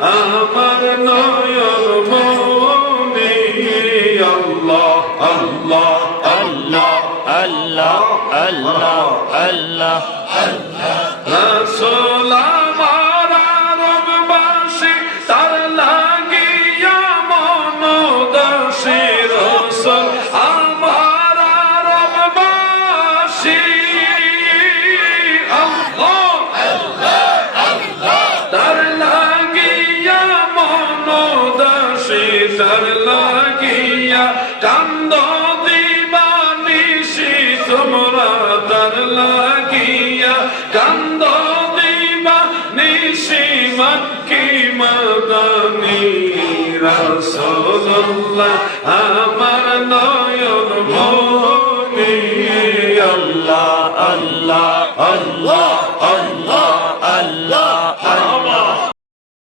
আমার নয়ন মনি আল্লাহ আল্লাহ আল্লাহ আল্লাহ আল্লাহ আল্লাহ রাসূল আমার আরববাসী তার লাগিয়া মন দাসী রাসূল আমার আরববাসী আল্লাহ তার লাগিয়া মন দাসী তার লাগিয়া কান্দ দিবানিশি তোমরা তার লাগিয়া কান্দ দিবানিশি মক্কি মদনী রাসূলুল্লাহ আমার নয়ন মনি আল্লাহ আল্লাহ আল্লাহ আল্লাহ